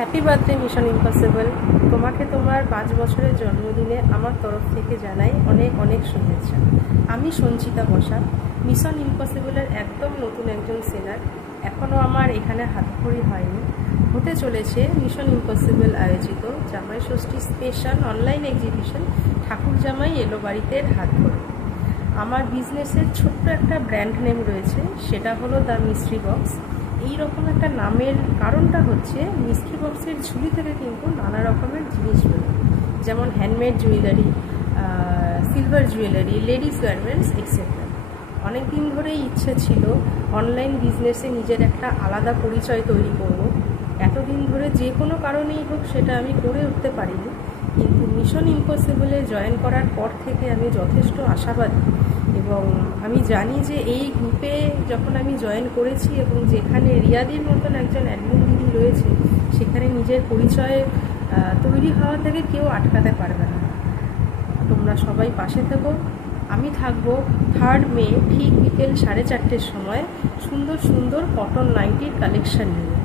Happy birthday mission impossible. তোমাকে তোমার 5 বছরের জন্মদিনে আমার তরফ থেকে জানাই অনেক অনেক শুভেচ্ছা। আমি সঞ্চিতা বসাক, মিশন ইম্পসিবলের একদম নতুন একজন সেলার। এখনও আমার এখানে হাতখড়ি হয়নি। হতে চলেছে মিশন ইম্পসিবল আয়োজিত জামাই ষষ্ঠী স্পেশাল অনলাইন এক্সিবিশন ঠাকুর জামাই এলো বাড়িতে হাত ধরে। আমার বিজনেসের ছোট্ট একটা ব্র্যান্ড নেম রয়েছে, সেটা হলো দ্য মিস্ট্রি বক্স। এইরকম একটা নামের কারণটা হচ্ছে মিস্ট্রি বক্সের ঝুলি থেকে কিন্তু নানা রকমের জিনিস বেরোয়, যেমন handmade jewellery, silver jewellery, ladies garments etcetera. অনেক দিন ধরেই ইচ্ছে ছিল অনলাইন বিজনেসে নিজের একটা আলাদা পরিচয় তৈরি করব। এতদিন ধরে যে কোনো কারণেই হোক সেটা আমি করে উঠতে পারিনি, কিন্তু মিশন ইম্পসিবলে জয়েন করার পর থেকে আমি যথেষ্ট আশাবাদী। এবং আমি জানি যে এই গ্রুপে যখন আমি জয়েন করেছি এবং যেখানে রিয়াদির মতন একজন অ্যাডমিন দিদি রয়েছে, সেখানে নিজের পরিচয় তৈরি হওয়া থেকে কেউ আটকাতে পারবে না। তোমরা সবাই পাশে থেকো। আমি থাকবো 3 মে ঠিক বিকেল 4:30টার সময় সুন্দর সুন্দর কটন নাইটির কালেকশন নিয়ে।